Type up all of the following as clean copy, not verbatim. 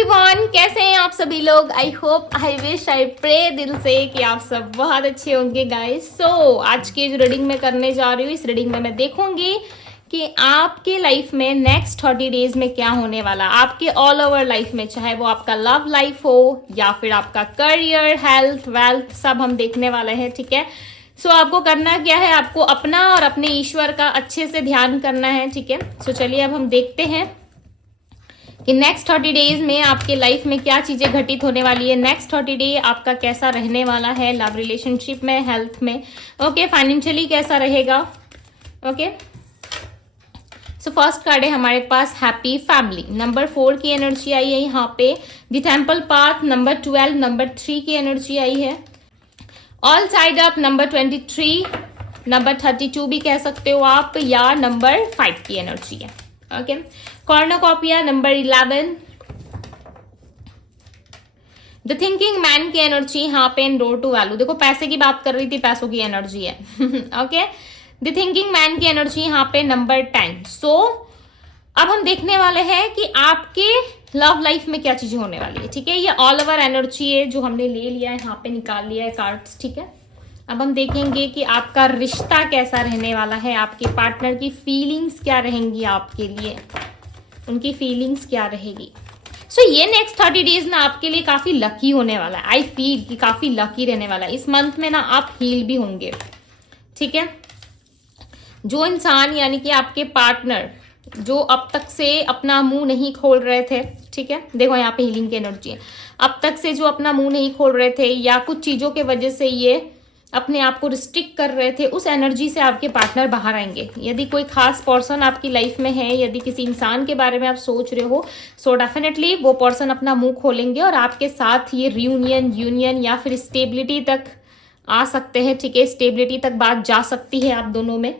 Everyone, कैसे हैं आप सभी लोग। I hope, I wish, I pray दिल से कि आप सब बहुत अच्छे होंगे गाइस। सो आज की जो रीडिंग मैं करने जा रही हूँ, इस रीडिंग में मैं देखूंगी कि आपके लाइफ में नेक्स्ट 30 डेज में क्या होने वाला, आपके ऑल ओवर लाइफ में, चाहे वो आपका लव लाइफ हो या फिर आपका करियर, हेल्थ, वेल्थ, सब हम देखने वाले हैं। ठीक है, सो आपको करना क्या है, आपको अपना और अपने ईश्वर का अच्छे से ध्यान करना है। ठीक है, सो चलिए अब हम देखते हैं कि नेक्स्ट 30 डेज में आपके लाइफ में क्या चीजें घटित होने वाली है। नेक्स्ट 30 डे आपका कैसा रहने वाला है, लव रिलेशनशिप में, हेल्थ में, ओके, फाइनेंशियली कैसा रहेगा। ओके, सो फर्स्ट कार्ड है हमारे पास हैप्पी फैमिली। नंबर 4 की एनर्जी आई है यहाँ पे। The temple path, number 12, number 3 की एनर्जी आई है। All side up, number 23, number 32 भी कह सकते हो आप, या नंबर 5 की एनर्जी है। Okay, cornucopia, number 11, the thinking man की एनर्जी यहाँ पे, इन रोड टू वैल्यू। देखो पैसे की बात कर रही थी, पैसों की एनर्जी है। ओके, द थिंकिंग मैन की एनर्जी यहाँ पे नंबर 10। सो अब हम देखने वाले हैं कि आपके लव लाइफ में क्या चीजें होने वाली है। ठीक है, ये ऑल ओवर एनर्जी है जो हमने ले लिया है, यहाँ पे निकाल लिया है कार्ड्स। ठीक है, अब हम देखेंगे कि आपका रिश्ता कैसा रहने वाला है, आपके पार्टनर की फीलिंग्स क्या रहेंगी आपके लिए, उनकी फीलिंग्स क्या रहेगी। सो ये नेक्स्ट 30 डेज ना आपके लिए काफी लकी होने वाला है। आई फील कि काफी लकी रहने वाला है। इस मंथ में ना आप हील भी होंगे। ठीक है, जो इंसान यानी कि आपके पार्टनर जो अब तक से अपना मुंह नहीं खोल रहे थे, ठीक है, देखो यहाँ पे हीलिंग की एनर्जी है, अब तक से जो अपना मुंह नहीं खोल रहे थे या कुछ चीजों के वजह से ये अपने आप को रिस्ट्रिक्ट कर रहे थे, उस एनर्जी से आपके पार्टनर बाहर आएंगे। यदि कोई खास पर्सन आपकी लाइफ में है, यदि किसी इंसान के बारे में आप सोच रहे हो, सो डेफिनेटली वो पर्सन अपना मुंह खोलेंगे और आपके साथ ये रियूनियन, यूनियन या फिर स्टेबिलिटी तक आ सकते हैं। ठीक है, स्टेबिलिटी तक बात जा सकती है आप दोनों में,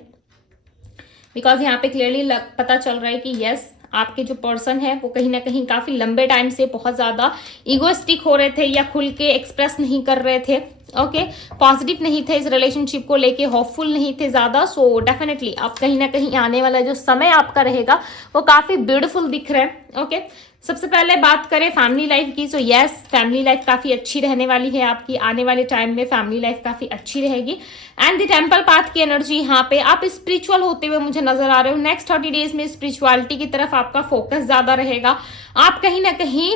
बिकॉज यहाँ पे क्लियरली पता चल रहा है कि यस, आपके जो पर्सन है वो कहीं ना कहीं काफी लंबे टाइम से बहुत ज्यादा इगोइस्टिक हो रहे थे या खुल के एक्सप्रेस नहीं कर रहे थे। ओके, पॉजिटिव नहीं थे इस रिलेशनशिप को लेके, होपफुल नहीं थे ज्यादा। सो डेफिनेटली अब कहीं ना कहीं आने वाला जो समय आपका रहेगा वो काफी ब्यूटीफुल दिख रहा है। ओके, सबसे पहले बात करें फैमिली लाइफ की, सो यस, फैमिली लाइफ काफी अच्छी रहने वाली है आपकी। आने वाले टाइम में फैमिली लाइफ काफी अच्छी रहेगी। एंड द टेम्पल पाथ की एनर्जी यहाँ पे, आप स्पिरिचुअल होते हुए मुझे नजर आ रहे हो। नेक्स्ट 30 डेज में स्पिरिचुअलिटी की तरफ आपका फोकस ज्यादा रहेगा। आप कहीं ना कहीं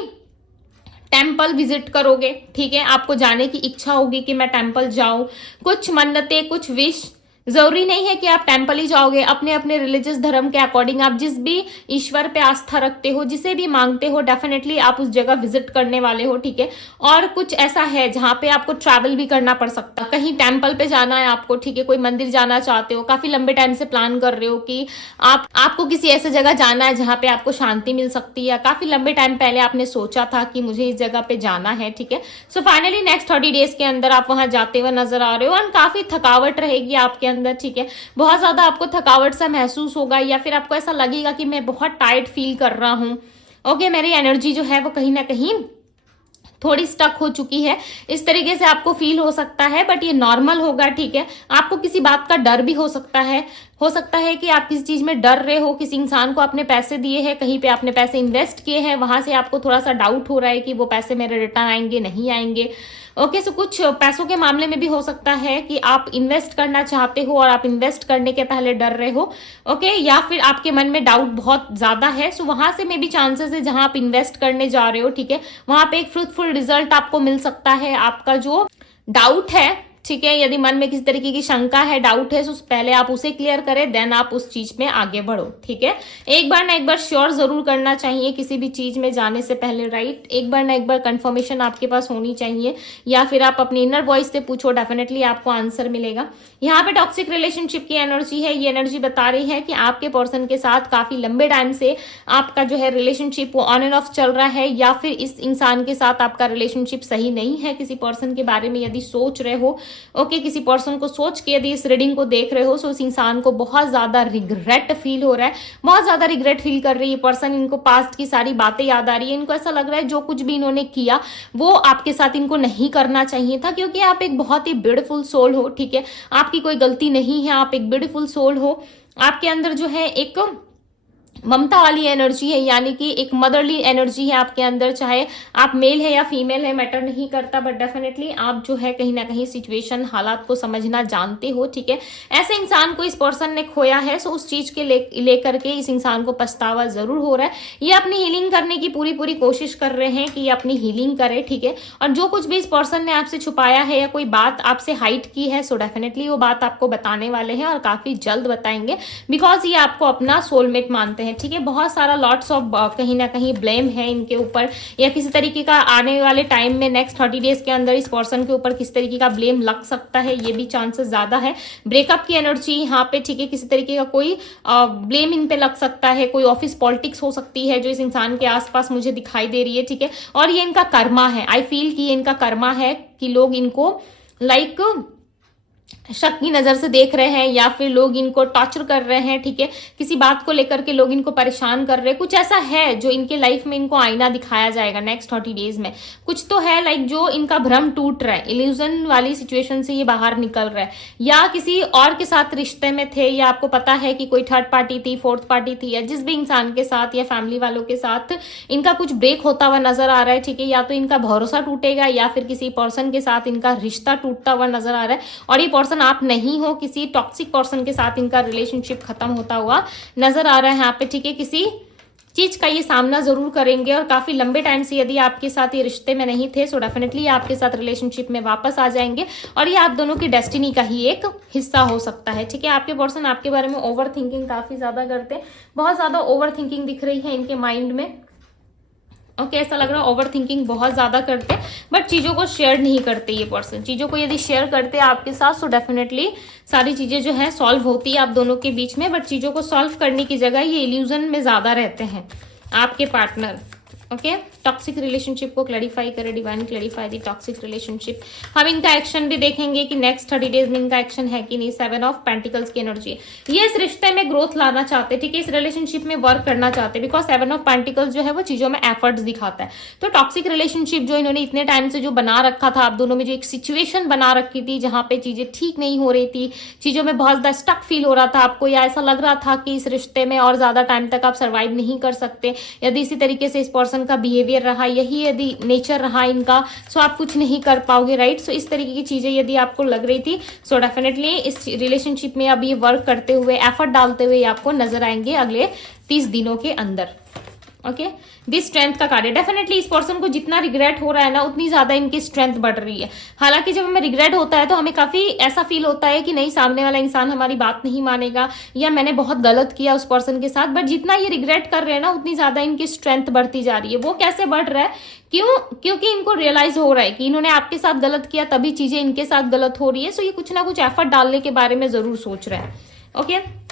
टेम्पल विजिट करोगे। ठीक है, आपको जाने की इच्छा होगी कि मैं टेम्पल जाऊं, कुछ मन्नतें, कुछ विश, जरूरी नहीं है कि आप टेम्पल ही जाओगे। अपने अपने रिलीजियस धर्म के अकॉर्डिंग आप जिस भी ईश्वर पे आस्था रखते हो, जिसे भी मांगते हो, डेफिनेटली आप उस जगह विजिट करने वाले हो। ठीक है, और कुछ ऐसा है जहां पे आपको ट्रैवल भी करना पड़ सकता है, कहीं टेम्पल पे जाना है आपको। ठीक है, कोई मंदिर जाना चाहते हो, काफी लंबे टाइम से प्लान कर रहे हो कि आपको किसी ऐसे जगह जाना है जहां पे आपको शांति मिल सकती है, काफी लंबे टाइम पहले आपने सोचा था कि मुझे इस जगह पे जाना है। ठीक है, सो फाइनली नेक्स्ट 30 डेज के अंदर आप वहां जाते हुए नजर आ रहे हो। एंड काफी थकावट रहेगी आपके अंदर। ठीक है, बहुत ज्यादा आपको थकावट सा महसूस होगा या फिर आपको ऐसा लगेगा कि मैं बहुत टायर्ड फील कर रहा हूं। ओके, मेरी एनर्जी जो है वो कहीं ना कहीं थोड़ी स्टक हो चुकी है, इस तरीके से आपको फील हो सकता है, बट ये नॉर्मल होगा। ठीक है, आपको किसी बात का डर भी हो सकता है कि आप किसी चीज में डर रहे हो, किसी इंसान को आपने पैसे दिए हैं, कहीं पे आपने पैसे इन्वेस्ट किए हैं, वहां से आपको थोड़ा सा डाउट हो रहा है कि वो पैसे मेरे रिटर्न आएंगे, नहीं आएंगे। ओके, सो कुछ पैसों के मामले में भी हो सकता है कि आप इन्वेस्ट करना चाहते हो और आप इन्वेस्ट करने के पहले डर रहे हो। ओके, या फिर आपके मन में डाउट बहुत ज्यादा है, सो वहां से मे भी चांसेस है जहां आप इन्वेस्ट करने जा रहे हो। ठीक है, वहां पे एक फ्रूटफुल रिजल्ट आपको मिल सकता है। आपका जो डाउट है, ठीक है, यदि मन में किसी तरीके की शंका है, डाउट है, तो पहले आप उसे क्लियर करें, देन आप उस चीज में आगे बढ़ो। ठीक है, एक बार ना एक बार श्योर जरूर करना चाहिए किसी भी चीज में जाने से पहले, राइट। एक बार ना एक बार कंफर्मेशन आपके पास होनी चाहिए, या फिर आप अपनी इनर वॉइस से पूछो, डेफिनेटली आपको आंसर मिलेगा। यहाँ पे टॉक्सिक रिलेशनशिप की एनर्जी है। ये एनर्जी बता रही है कि आपके पर्सन के साथ काफी लंबे टाइम से आपका जो है रिलेशनशिप वो ऑन एंड ऑफ चल रहा है, या फिर इस इंसान के साथ आपका रिलेशनशिप सही नहीं है। किसी पर्सन के बारे में यदि सोच रहे हो, ओके, किसी पर्सन को सोच के यदि इस रीडिंग को देख रहे हो, सो उस इंसान को बहुत ज्यादा रिग्रेट फील हो रहा है, बहुत ज्यादा रिग्रेट फील कर रही है पर्सन। इनको पास्ट की सारी बातें याद आ रही है, इनको ऐसा लग रहा है जो कुछ भी इन्होंने किया वो आपके साथ इनको नहीं करना चाहिए था, क्योंकि आप एक बहुत ही ब्यूटीफुल सोल हो। ठीक है, आपकी कोई गलती नहीं है, आप एक ब्यूटीफुल सोल हो। आपके अंदर जो है एक ममता वाली एनर्जी है, यानी कि एक मदरली एनर्जी है आपके अंदर, चाहे आप मेल है या फीमेल है मैटर नहीं करता, बट डेफिनेटली आप जो है कहीं ना कहीं सिचुएशन हालात को समझना जानते हो, ठीक है। ऐसे इंसान को इस पर्सन ने खोया है, सो उस चीज के लेकर के इस इंसान को पछतावा जरूर हो रहा है। ये अपनी हीलिंग करने की पूरी पूरी कोशिश कर रहे हैं कि ये अपनी हीलिंग करे, ठीक है। और जो कुछ भी इस पर्सन ने आपसे छुपाया है या कोई बात आपसे हाइड की है, सो डेफिनेटली वो बात आपको बताने वाले हैं और काफी जल्द बताएंगे, बिकॉज ये आपको अपना सोलमेट मानते हैं, ठीक है। बहुत सारा लॉट्स ऑफ कहीं ना कहीं ब्लेम है इनके ऊपर, या किसी तरीके का आने वाले टाइम में नेक्स्ट 30 डेज के अंदर इस पर्सन के ऊपर किस तरीके का ब्लेम लग सकता है, ये भी चांसेस ज्यादा है। ब्रेकअप की एनर्जी यहाँ पे, ठीक है। किसी तरीके का कोई ब्लेम इन पे लग सकता है, कोई ऑफिस पॉलिटिक्स हो सकती है जो इस इंसान के आसपास मुझे दिखाई दे रही है, ठीक है। और ये इनका कर्मा है, आई फील कि ये इनका कर्मा है कि लोग इनको लाइक शक की नजर से देख रहे हैं, या फिर लोग इनको टॉर्चर कर रहे हैं, ठीक है। किसी बात को लेकर के लोग इनको परेशान कर रहे हैं, कुछ ऐसा है जो इनके लाइफ में इनको आईना दिखाया जाएगा नेक्स्ट 30 डेज में। कुछ तो है लाइक जो इनका भ्रम टूट रहा है, इल्यूजन वाली सिचुएशन से ये बाहर निकल रहा है, या किसी और के साथ रिश्ते में थे, या आपको पता है कि कोई थर्ड पार्टी थी, फोर्थ पार्टी थी, या जिस भी इंसान के साथ या फैमिली वालों के साथ इनका कुछ ब्रेक होता हुआ नजर आ रहा है, ठीक है। या तो इनका भरोसा टूटेगा, या फिर किसी पर्सन के साथ इनका रिश्ता टूटता हुआ नजर आ रहा है, और ये पर्सन आप नहीं हो, किसी टॉक्सिक पर्सन के साथ इनका रिलेशनशिप खत्म होता हुआ नजर आ रहा है यहाँ पे, ठीक है। किसी चीज का ये सामना जरूर करेंगे, और काफी लंबे टाइम से यदि आपके साथ ये रिश्ते में नहीं थे, सो डेफिनेटली आपके साथ रिलेशनशिप में वापस आ जाएंगे, और ये आप दोनों की डेस्टिनी का ही एक हिस्सा हो सकता है, ठीक है। आपके पर्सन आपके बारे में ओवर थिंकिंग काफी ज्यादा करते हैं, बहुत ज्यादा ओवर थिंकिंग दिख रही है इनके माइंड में, ओके। ऐसा लग रहा है ओवर थिंकिंग बहुत ज्यादा करते हैं, बट चीजों को शेयर नहीं करते ये पर्सन। चीजों को यदि शेयर करते हैं आपके साथ, सो डेफिनेटली सारी चीजें जो है सॉल्व होती है आप दोनों के बीच में, बट चीजों को सॉल्व करने की जगह ये इल्यूजन में ज्यादा रहते हैं आपके पार्टनर, ओके। टॉक्सिक रिलेशनशिप को क्लैरिफाई करे, डिवाइन क्लैरिफाई दी टॉक्सिक रिलेशनशिप। हम इनका एक्शन भी देखेंगे कि नेक्स्ट 30 डेज में इनका एक्शन है कि नहीं। 7 ऑफ पेंटिकल्स की एनर्जी, ये इस रिश्ते में ग्रोथ लाना चाहते, ठीक है। इस रिलेशनशिप में वर्क करना चाहते, बिकॉज 7 ऑफ पेंटिकल्स जो है वो चीजों में एफर्ट्स दिखाता है। तो टॉक्सिक रिलेशनशिप जो इन्होंने इतने टाइम से जो बना रखा था आप दोनों में, जो एक सिचुएशन बना रखी थी जहां पे चीजें ठीक नहीं हो रही थी, चीजों में बहुत ज्यादा स्टक फील हो रहा था आपको, या ऐसा लग रहा था कि इस रिश्ते में और ज्यादा टाइम तक आप सर्वाइव नहीं कर सकते, यदि इसी तरीके से इस पर्सन का बिहेवियर रहा, यही यदि नेचर रहा इनका, सो आप कुछ नहीं कर पाओगे, राइट। सो इस तरीके की चीजें यदि आपको लग रही थी, सो डेफिनेटली इस रिलेशनशिप में अब ये वर्क करते हुए, एफर्ट डालते हुए आपको नजर आएंगे अगले 30 दिनों के अंदर, ओके। दिस स्ट्रेंथ का कार्ड है, डेफिनेटली इस पर्सन को जितना रिग्रेट हो रहा है ना, उतनी ज्यादा इनकी स्ट्रेंथ बढ़ रही है। हालांकि जब हमें रिग्रेट होता है तो हमें काफी ऐसा फील होता है कि नहीं, सामने वाला इंसान हमारी बात नहीं मानेगा, या मैंने बहुत गलत किया उस पर्सन के साथ, बट जितना ये रिग्रेट कर रहे हैं ना, उतनी ज्यादा इनकी स्ट्रेंथ बढ़ती जा रही है। वो कैसे बढ़ रहा है, क्यों? क्योंकि इनको रियलाइज हो रहा है कि इन्होंने आपके साथ गलत किया, तभी चीजें इनके साथ गलत हो रही है। सो ये कुछ ना कुछ एफर्ट डालने के बारे में जरूर सोच रहे हैं, ओके।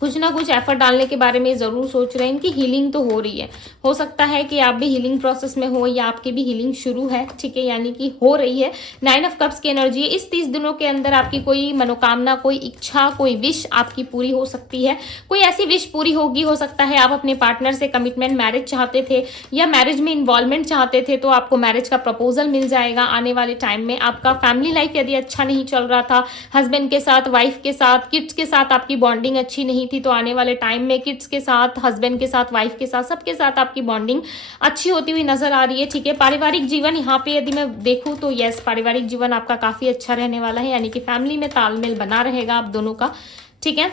कुछ ना कुछ एफर्ट डालने के बारे में जरूर सोच रहे हैं। इनकी हीलिंग तो हो रही है, हो सकता है कि आप भी हीलिंग प्रोसेस में हो, या आपकी भी हीलिंग शुरू है, ठीक है, यानी कि हो रही है। 9 ऑफ कप्स की एनर्जी है। इस 30 दिनों के अंदर आपकी कोई मनोकामना, कोई इच्छा, कोई विश आपकी पूरी हो सकती है। कोई ऐसी विश पूरी होगी, हो सकता है आप अपने पार्टनर से कमिटमेंट, मैरिज चाहते थे, या मैरिज में इन्वॉल्वमेंट चाहते थे, तो आपको मैरिज का प्रपोजल मिल जाएगा आने वाले टाइम में। आपका फैमिली लाइफ यदि अच्छा नहीं चल रहा था, हस्बैंड के साथ, वाइफ के साथ, किड्स के साथ आपकी बॉन्डिंग अच्छी नहीं थी, तो आने वाले टाइम में किड्स के साथ, हस्बैंड के साथ, वाइफ के साथ, सबके साथ आपकी बॉन्डिंग अच्छी होती हुई नजर आ रही है, ठीक है। पारिवारिक जीवन यहाँ पे यदि मैं देखूं तो यस, पारिवारिक जीवन आपका काफी अच्छा रहने वाला है, यानी कि फैमिली में तालमेल बना रहेगा आप दोनों का, ठीक है।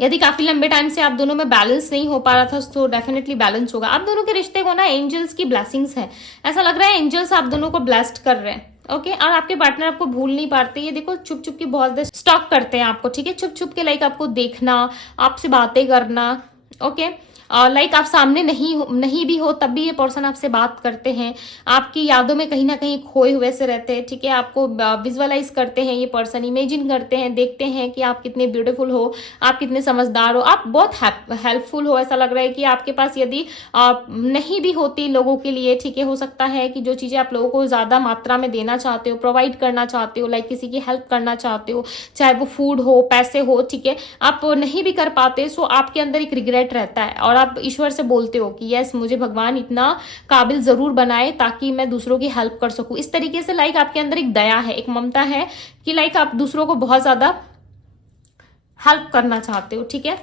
यदि काफी लंबे टाइम से आप दोनों में बैलेंस नहीं हो पा रहा था, तो डेफिनेटली बैलेंस होगा। आप दोनों के रिश्ते को ना एंजल्स की ब्लेसिंग्स है, ऐसा लग रहा है एंजल्स आप दोनों को ब्लेस्ड कर रहे हैं, ओके। और आपके पार्टनर आपको भूल नहीं पाते, ये देखो छुप छुप के बहुत देर स्टॉक करते हैं आपको, ठीक है। छुप छुप के लाइक आपको देखना, आपसे बातें करना, ओके। लाइक आप सामने नहीं भी हो तब भी ये पर्सन आपसे बात करते हैं, आपकी यादों में कहीं ना कहीं खोए हुए से रहते हैं, ठीक है। आपको विजुअलाइज करते हैं ये पर्सन, इमेजिन करते हैं, देखते हैं कि आप कितने ब्यूटीफुल हो, आप कितने समझदार हो, आप बहुत हेल्पफुल हो। ऐसा लग रहा है कि आपके पास यदि नहीं भी होती लोगों के लिए, ठीक है, हो सकता है कि जो चीजें आप लोगों को ज्यादा मात्रा में देना चाहते हो, प्रोवाइड करना चाहते हो, लाइक किसी की हेल्प करना चाहते हो, चाहे वो फूड हो, पैसे हो, ठीक है, आप नहीं भी कर पाते, सो आपके अंदर एक रिग्रेट रहता है, और आप ईश्वर से बोलते हो कि यस, मुझे भगवान इतना काबिल जरूर बनाए ताकि मैं दूसरों की हेल्प कर सकूं। इस तरीके से लाइक आपके अंदर एक दया है, एक ममता है कि लाइक आप दूसरों को बहुत ज्यादा हेल्प करना चाहते हो, ठीक है।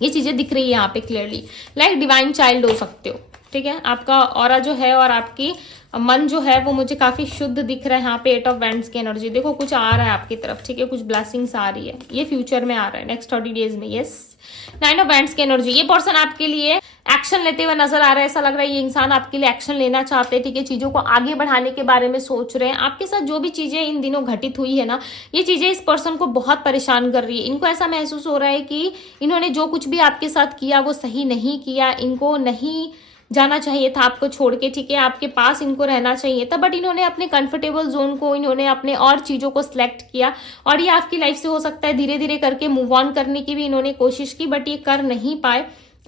ये चीजें दिख रही है यहाँ पे क्लियरली। लाइक डिवाइन चाइल्ड हो सकते हो, ठीक है। आपका ऑरा जो है और आपकी मन जो है वो मुझे काफी शुद्ध दिख रहा है यहाँ पे। 8 ऑफ वैंड्स की एनर्जी देखो, कुछ आ रहा है आपकी तरफ, ठीक है, कुछ ब्लेसिंग्स आ रही है, ये फ्यूचर में आ रहा है नेक्स्ट 30 डेज में। यस, 9 ऑफ वैंड्स की एनर्जी, ये पर्सन आपके लिए एक्शन लेते हुए नजर आ रहा है। ऐसा लग रहा है ये इंसान आपके लिए एक्शन लेना चाहते हैं, ठीक है, चीजों को आगे बढ़ाने के बारे में सोच रहे हैं। आपके साथ जो भी चीजें इन दिनों घटित हुई है ना, ये चीजें इस पर्सन को बहुत परेशान कर रही है। इनको ऐसा महसूस हो रहा है कि इन्होंने जो कुछ भी आपके साथ किया वो सही नहीं किया, इनको नहीं जाना चाहिए था आपको छोड़ के, ठीक है, आपके पास इनको रहना चाहिए था, बट इन्होंने अपने कंफर्टेबल जोन को, इन्होंने अपने और चीजों को सिलेक्ट किया और ये आपकी लाइफ से हो सकता है धीरे धीरे करके मूव ऑन करने की भी इन्होंने कोशिश की, बट ये कर नहीं पाए।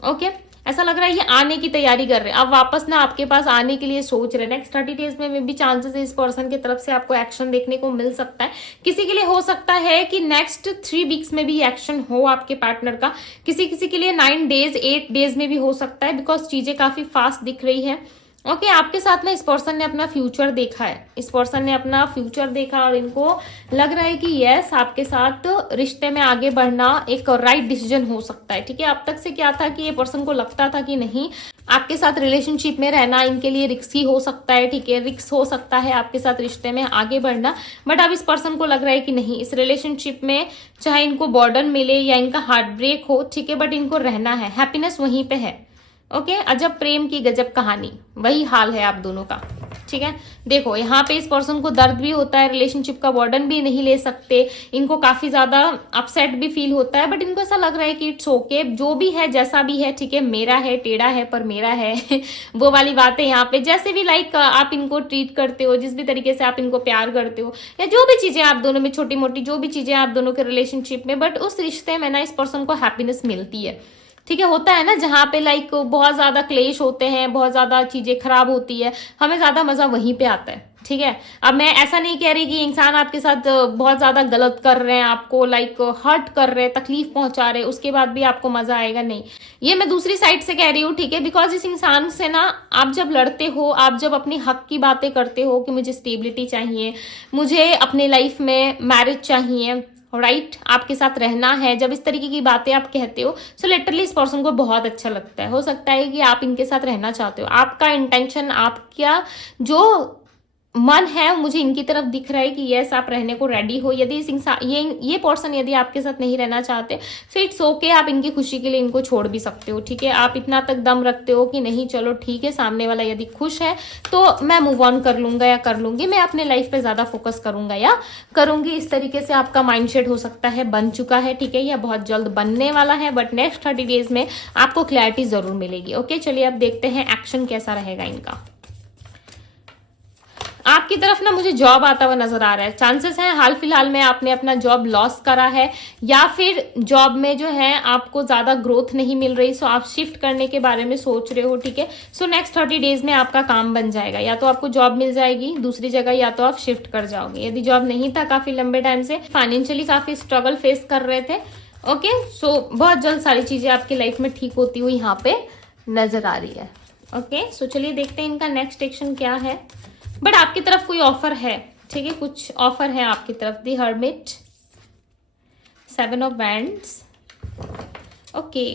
ओके, ऐसा लग रहा है ये आने की तैयारी कर रहे हैं, अब वापस ना आपके पास आने के लिए सोच रहे हैं। नेक्स्ट 30 डेज में भी चांसेस है इस पर्सन की तरफ से आपको एक्शन देखने को मिल सकता है। किसी के लिए हो सकता है कि नेक्स्ट 3 वीक्स में भी एक्शन हो आपके पार्टनर का, किसी के लिए 9 डेज 8 डेज में भी हो सकता है, बिकॉज चीजें काफी फास्ट दिख रही है। ओके, आपके साथ ना इस पर्सन ने अपना फ्यूचर देखा है, इस पर्सन ने अपना फ्यूचर देखा और इनको लग रहा है कि यस, आपके साथ रिश्ते में आगे बढ़ना एक राइट डिसीजन हो सकता है, ठीक है। अब तक से क्या था कि ये पर्सन को लगता था कि नहीं, आपके साथ रिलेशनशिप में रहना इनके लिए रिस्की हो सकता है, ठीक है, रिस्क हो सकता है आपके साथ रिश्ते में आगे बढ़ना, बट अब इस पर्सन को लग रहा है कि नहीं, इस रिलेशनशिप में चाहे इनको बर्डन मिले या इनका हार्ट ब्रेक हो, ठीक है, बट इनको रहना है, हैप्पीनेस वहीं पे है। ओके, अजब प्रेम की गजब कहानी, वही हाल है आप दोनों का, ठीक है। देखो यहाँ पे इस पर्सन को दर्द भी होता है, रिलेशनशिप का बर्डन भी नहीं ले सकते, इनको काफी ज्यादा अपसेट भी फील होता है, बट इनको ऐसा लग रहा है कि इट्स ओके, जो भी है जैसा भी है, ठीक है, मेरा है, टेढ़ा है पर मेरा है वो वाली बात है यहाँ पे। जैसे भी लाइक आप इनको ट्रीट करते हो, जिस भी तरीके से आप इनको प्यार करते हो, या जो भी चीजें आप दोनों में छोटी मोटी जो भी चीजें आप दोनों के रिलेशनशिप में, बट उस रिश्ते में ना इस पर्सन को हैप्पीनेस मिलती है, ठीक है। होता है ना जहाँ पे लाइक बहुत ज्यादा क्लेश होते हैं, बहुत ज्यादा चीजें खराब होती है, हमें ज्यादा मजा वहीं पे आता है, ठीक है। अब मैं ऐसा नहीं कह रही कि इंसान आपके साथ बहुत ज्यादा गलत कर रहे हैं, आपको लाइक हर्ट कर रहे हैं, तकलीफ पहुंचा रहे हैं, उसके बाद भी आपको मजा आएगा, नहीं, ये मैं दूसरी साइड से कह रही हूँ, ठीक है। बिकॉज इस इंसान से ना आप जब लड़ते हो, आप जब अपनी हक की बातें करते हो कि मुझे स्टेबिलिटी चाहिए, मुझे अपने लाइफ में मैरिज चाहिए, राइट, आपके साथ रहना है, जब इस तरीके की बातें आप कहते हो, सो लिटरली इस पर्सन को बहुत अच्छा लगता है। हो सकता है कि आप इनके साथ रहना चाहते हो, आपका इंटेंशन, आपका जो मन है मुझे इनकी तरफ दिख रहा है कि यस, आप रहने को रेडी हो। यदि इस इंसान ये पर्सन यदि आपके साथ नहीं रहना चाहते, सो इट्स ओके, आप इनकी खुशी के लिए इनको छोड़ भी सकते हो, ठीक है। आप इतना तक दम रखते हो कि नहीं, चलो ठीक है, सामने वाला यदि खुश है तो मैं मूव ऑन कर लूंगा या कर लूंगी, मैं अपने लाइफ पे ज्यादा फोकस करूंगा या करूंगी, इस तरीके से आपका माइंडसेट हो सकता है बन चुका है, ठीक है, या बहुत जल्द बनने वाला है, बट नेक्स्ट 30 डेज में आपको क्लैरिटी जरूर मिलेगी। ओके, चलिए अब देखते हैं एक्शन कैसा रहेगा इनका। आपकी तरफ ना मुझे जॉब आता हुआ नजर आ रहा है, चांसेस हैं हाल फिलहाल में आपने अपना जॉब लॉस करा है, या फिर जॉब में जो है आपको ज्यादा ग्रोथ नहीं मिल रही, सो आप शिफ्ट करने के बारे में सोच रहे हो, ठीक है। सो नेक्स्ट 30 डेज में आपका काम बन जाएगा, या तो आपको जॉब मिल जाएगी दूसरी जगह, या तो आप शिफ्ट कर जाओगे। यदि जॉब नहीं था, काफी लंबे टाइम से फाइनेंशियली काफी स्ट्रगल फेस कर रहे थे, ओके, सो बहुत जल्द सारी चीजें आपकी लाइफ में ठीक होती हुई यहाँ पे नजर आ रही है। ओके, सो चलिए देखते हैं इनका नेक्स्ट एक्शन क्या है। बट आपकी तरफ कोई ऑफर है, ठीक है, कुछ ऑफर है आपकी तरफ। दी हर्मिट, 7 ऑफ वैंड्स, ओके।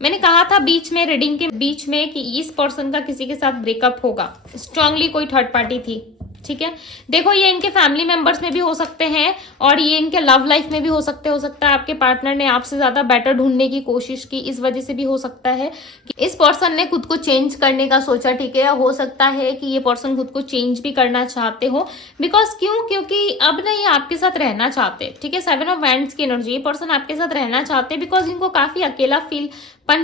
मैंने कहा था बीच में, रीडिंग के बीच में, कि इस पर्सन का किसी के साथ ब्रेकअप होगा, स्ट्रांगली कोई थर्ड पार्टी थी, ठीक है। देखो ये इनके फैमिली मेंबर्स में भी हो सकते हैं और ये इनके लव लाइफ में भी हो सकते हैं। हो सकता है आपके पार्टनर ने आपसे ज्यादा बेटर ढूंढने की कोशिश की, इस वजह से भी हो सकता है कि इस पर्सन ने खुद को चेंज करने का सोचा, ठीक है। हो सकता है कि ये पर्सन खुद को चेंज भी करना चाहते हो, बिकॉज क्योंकि अब ना ये आपके साथ रहना चाहते हैं, ठीक है। 7 ऑफ वैंड्स की एनर्जी, ये पर्सन आपके साथ रहना चाहते हैं बिकॉज इनको काफी अकेला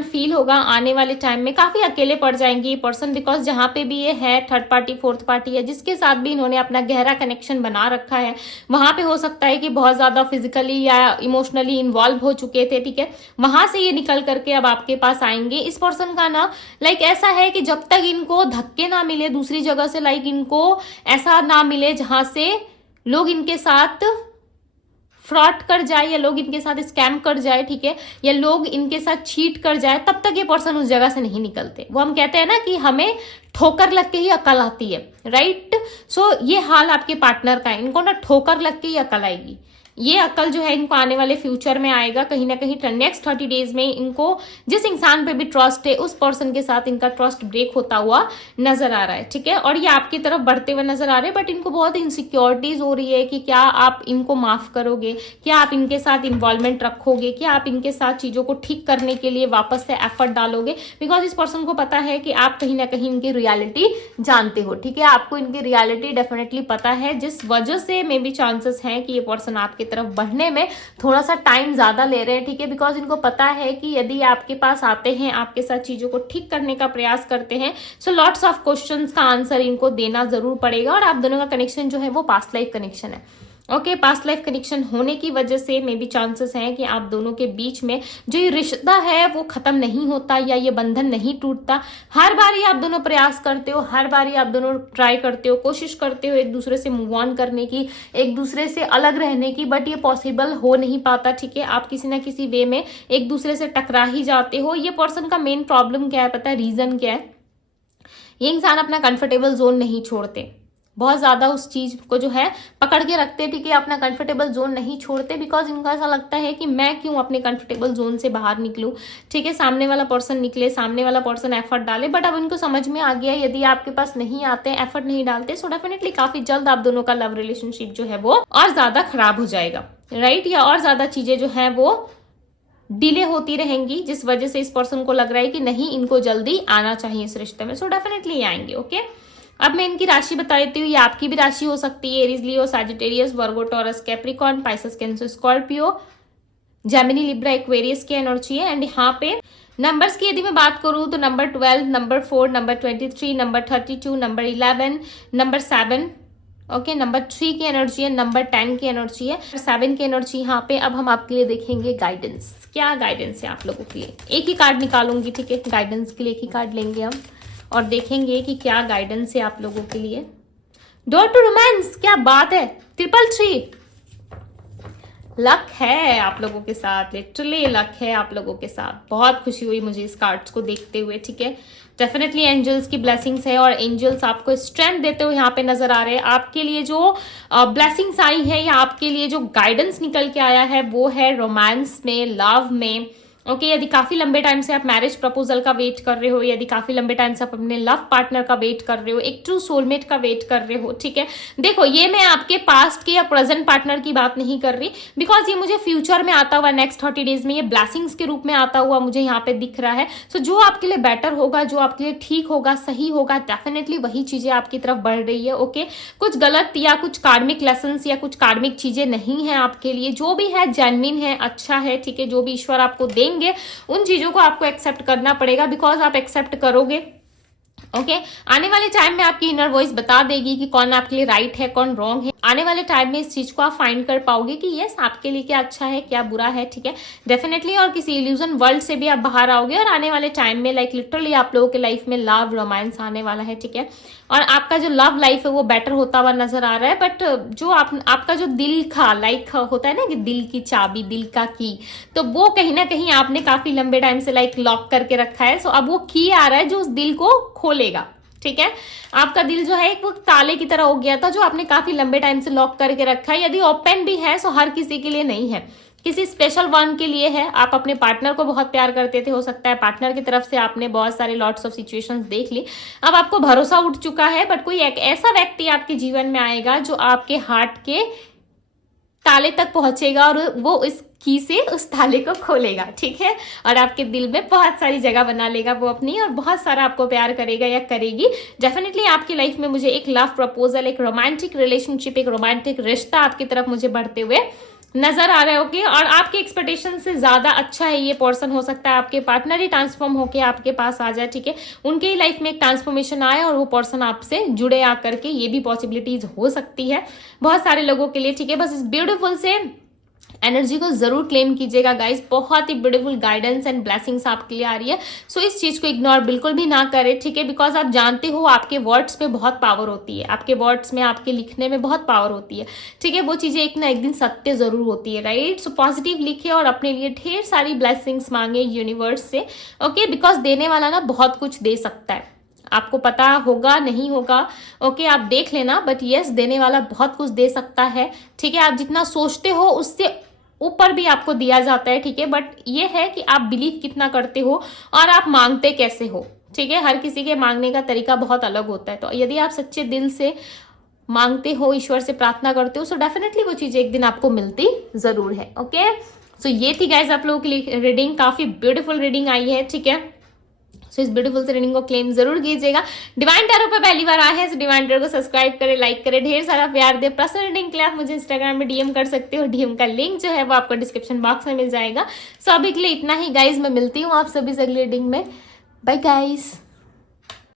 फील होगा आने वाले टाइम में, काफी अकेले पड़ जाएंगे ये पर्सन, बिकॉज जहां पे भी ये है थर्ड पार्टी फोर्थ पार्टी है जिसके साथ भी इन्होंने अपना गहरा कनेक्शन बना रखा है, वहां पे हो सकता है कि बहुत ज्यादा फिजिकली या इमोशनली इन्वॉल्व हो चुके थे, ठीक है। वहां से ये निकल करके अब आपके पास आएंगे। इस पर्सन का ना लाइक ऐसा है कि जब तक इनको धक्के ना मिले दूसरी जगह से, लाइक इनको ऐसा ना मिले जहां से लोग इनके साथ फ्रॉड कर जाए या लोग इनके साथ स्कैम कर जाए, ठीक है, या लोग इनके साथ चीट कर जाए, तब तक ये पर्सन उस जगह से नहीं निकलते। वो हम कहते हैं ना कि हमें ठोकर लग के ही अकल आती है, राइट। सो ये हाल आपके पार्टनर का है, इनको ना ठोकर लग के ही अकल आएगी। ये अक्ल जो है इनको आने वाले फ्यूचर में आएगा, कहीं ना कहीं नेक्स्ट 30 डेज में इनको जिस इंसान पे भी ट्रस्ट है उस पर्सन के साथ इनका ट्रस्ट ब्रेक होता हुआ नजर आ रहा है, ठीक है। और ये आपकी तरफ बढ़ते हुए नजर आ रहे हैं, बट इनको बहुत इनसिक्योरिटीज हो रही है कि क्या आप इनको माफ करोगे, क्या आप इनके साथ इन्वॉल्वमेंट रखोगे, क्या आप इनके साथ चीजों को ठीक करने के लिए वापस से एफर्ट डालोगे। बिकॉज इस पर्सन को पता है कि आप कहीं ना कहीं इनकी रियलिटी जानते हो, ठीक है। आपको इनकी रियलिटी डेफिनेटली पता है, जिस वजह से मे बी चांसेस हैं कि ये पर्सन आपकी तरफ बढ़ने में थोड़ा सा टाइम ज्यादा ले रहे हैं, ठीक है। बिकॉज इनको पता है कि यदि आपके पास आते हैं, आपके साथ चीजों को ठीक करने का प्रयास करते हैं, सो लॉट्स ऑफ क्वेश्चंस का आंसर इनको देना जरूर पड़ेगा। और आप दोनों का कनेक्शन जो है वो पास्ट लाइफ कनेक्शन है, ओके। पास्ट लाइफ कनेक्शन होने की वजह से मे बी चांसेस हैं कि आप दोनों के बीच में जो ये रिश्ता है वो खत्म नहीं होता या ये बंधन नहीं टूटता। हर बार ही आप दोनों प्रयास करते हो, हर बार ही आप दोनों ट्राई करते हो, कोशिश करते हो एक दूसरे से मूव ऑन करने की, एक दूसरे से अलग रहने की, बट ये पॉसिबल हो नहीं पाता, ठीक है। आप किसी ना किसी वे में एक दूसरे से टकरा ही जाते हो। ये पर्सन का मेन प्रॉब्लम क्या है पता है, रीजन क्या है? ये इंसान अपना कंफर्टेबल जोन नहीं छोड़ते, बहुत ज्यादा उस चीज को जो है पकड़ के रखते, ठीक है। अपना कंफर्टेबल जोन नहीं छोड़ते, बिकॉज इनको ऐसा लगता है कि मैं क्यों अपने कंफर्टेबल जोन से बाहर निकलूं, ठीक है। सामने वाला पर्सन निकले, सामने वाला पर्सन एफर्ट डाले, बट अब इनको समझ में आ गया यदि आपके पास नहीं आते, एफर्ट नहीं डालते, सो डेफिनेटली काफी जल्द आप दोनों का लव रिलेशनशिप जो है वो और ज्यादा खराब हो जाएगा, राइट। या और ज्यादा चीजें जो है वो डिले होती रहेंगी, जिस वजह से इस पर्सन को लग रहा है कि नहीं, इनको जल्दी आना चाहिए इस रिश्ते में। सो डेफिनेटली आएंगे, ओके। अब मैं इनकी राशि बता देती हूँ। ये आपकी भी राशि हो सकती है, Aries, Leo, Sagittarius, Virgo, Taurus, Capricorn, Pisces, Cancer, Scorpio, Gemini, Libra, Aquarius की एनर्जी है। एंड यहाँ पे नंबर्स की यदि मैं बात करूँ तो number 12, number 4, number 23, number 32, number 11, number 7, okay, number 3 की एनर्जी है, नंबर 10 की एनर्जी है, 7 की एनर्जी यहाँ पे। अब हम आपके लिए देखेंगे गाइडेंस, क्या गाइडेंस है आप लोगों के लिए। एक ही कार्ड निकालूंगी, ठीक है। गाइडेंस के लिए एक ही कार्ड लेंगे हम और देखेंगे कि क्या गाइडेंस है आप लोगों के लिए। डोर टू रोमांस, क्या बात है। 333, लक है आप लोगों के साथ, लिटरली लक है आप लोगों के साथ। बहुत खुशी हुई मुझे इस कार्ड्स को देखते हुए, ठीक है। डेफिनेटली एंजल्स की ब्लेसिंग्स है और एंजल्स आपको स्ट्रेंथ देते हुए यहाँ पे नजर आ रहे हैं। आपके लिए जो ब्लेसिंग्स आई है या आपके लिए जो गाइडेंस निकल के आया है वो है रोमांस में, लव में, ओके। यदि काफी लंबे टाइम से आप मैरिज प्रपोजल का वेट कर रहे हो, यदि काफी लंबे टाइम से आप अपने लव पार्टनर का वेट कर रहे हो, एक ट्रू सोलमेट का वेट कर रहे हो, ठीक है। देखो, ये मैं आपके पास्ट के या प्रेजेंट पार्टनर की बात नहीं कर रही, बिकॉज ये मुझे फ्यूचर में आता हुआ नेक्स्ट 30 डेज में ये ब्लेसिंग्स के रूप में आता हुआ मुझे यहाँ पे दिख रहा है। सो जो आपके लिए बेटर होगा, जो आपके लिए ठीक होगा, सही होगा, डेफिनेटली वही चीजें आपकी तरफ बढ़ रही है, ओके। कुछ गलत या कुछ कार्मिक लेसन्स या कुछ कार्मिक चीजें नहीं है आपके लिए, जो भी है जेन्युइन है, अच्छा है, ठीक है। जो भी ईश्वर आपको देंगे उन चीजों को आपको एक्सेप्ट करना पड़ेगा, बिकॉज आप एक्सेप्ट करोगे, ओके। आने वाले टाइम में आपकी इनर वॉइस बता देगी कि कौन आपके लिए राइट है, कौन रॉन्ग है। आने वाले टाइम में इस चीज को आप फाइंड कर पाओगे कि यस, आपके लिए क्या अच्छा है, क्या बुरा है, ठीक है, डेफिनेटली। और किसी इल्यूजन वर्ल्ड से भी आप बाहर आओगे और आने वाले टाइम में लाइक लिटरली आप लोगों के लाइफ में लव, रोमांस आने वाला है, ठीक है। और आपका जो लव लाइफ है वो बेटर होता हुआ नजर आ रहा है। बट जो आपका जो दिल का लाइक होता है ना कि दिल की चाबी, दिल का की, तो वो कहीं ना कहीं आपने काफी लंबे टाइम से लाइक लॉक करके रखा है। सो अब वो की आ रहा है जो उस दिल को खोलेगा, ठीक है। आपका दिल जो है एक वो ताले की तरह हो गया था जो आपने काफी लंबे टाइम से लॉक करके रखा है। यदि ओपन भी है सो हर किसी के लिए नहीं है, किसी स्पेशल वन के लिए है। आप अपने पार्टनर को बहुत प्यार करते थे, हो सकता है पार्टनर की तरफ से आपने बहुत सारे लॉट्स ऑफ सिचुएशंस देख ली, अब आपको भरोसा उठ चुका है। बट कोई एक ऐसा व्यक्ति आपके जीवन में आएगा जो आपके हार्ट के ताले तक पहुंचेगा और वो इस की से उस ताले को खोलेगा, ठीक है। और आपके दिल में बहुत सारी जगह बना लेगा वो अपनी, और बहुत सारा आपको प्यार करेगा या करेगी। डेफिनेटली आपकी लाइफ में मुझे एक लव प्रपोजल, एक रोमांटिक रिलेशनशिप, एक रोमांटिक रिश्ता आपकी तरफ मुझे बढ़ते हुए नजर आ रहा है, ओके। और आपके एक्सपेक्टेशन से ज्यादा अच्छा है ये पर्सन। हो सकता है आपके पार्टनर ही ट्रांसफॉर्म होके आपके पास आ जाए, ठीक है, उनके ही लाइफ में एक ट्रांसफॉर्मेशन आए और वो पर्सन आपसे जुड़े आकर के, ये भी पॉसिबिलिटीज हो सकती है बहुत सारे लोगों के लिए, ठीक है। बस इस ब्यूटीफुल से एनर्जी को जरूर क्लेम कीजिएगा गाइस। बहुत ही ब्यूटीफुल गाइडेंस एंड ब्लेसिंग्स आपके लिए आ रही है। सो इस चीज को इग्नोर बिल्कुल भी ना करें, ठीक है, बिकॉज आप जानते हो आपके वर्ड्स में बहुत पावर होती है, आपके वर्ड्स में, आपके लिखने में बहुत पावर होती है, ठीक है। वो चीजें एक ना एक दिन सत्य जरूर होती है, राइट। सो पॉजिटिव लिखे और अपने लिए ढेर सारी ब्लेसिंग्स मांगे यूनिवर्स से, ओके, बिकॉज देने वाला ना बहुत कुछ दे सकता है। आपको पता होगा नहीं होगा, ओके आप देख लेना, बट यस देने वाला बहुत कुछ दे सकता है, ठीक है। आप जितना सोचते हो उससे ऊपर भी आपको दिया जाता है, ठीक है। बट ये है कि आप बिलीव कितना करते हो और आप मांगते कैसे हो, ठीक है। हर किसी के मांगने का तरीका बहुत अलग होता है, तो यदि आप सच्चे दिल से मांगते हो, ईश्वर से प्रार्थना करते हो, सो डेफिनेटली वो चीज एक दिन आपको मिलती जरूर है, ओके। सो ये थी गाइज आप लोगों के लिए रीडिंग, काफी ब्यूटीफुल रीडिंग आई है, ठीक है। सो इस ब्यूटीफुल से रीडिंग को क्लेम जरूर कीजिएगा। डिवाइन टैरो पे पहली बार आए हैं तो डिवाइन टैरो को सब्सक्राइब करें, लाइक करें, ढेर सारा प्यार दे। पर्सनल रीडिंग के लिए आप मुझे इंस्टाग्राम में डीएम कर सकते हो, डीएम का लिंक जो है वो आपको डिस्क्रिप्शन बॉक्स में मिल जाएगा। सो अभी के लिए इतना ही गाइज, मैं मिलती हूँ आप सभी से अगली रीडिंग में। Bye guys.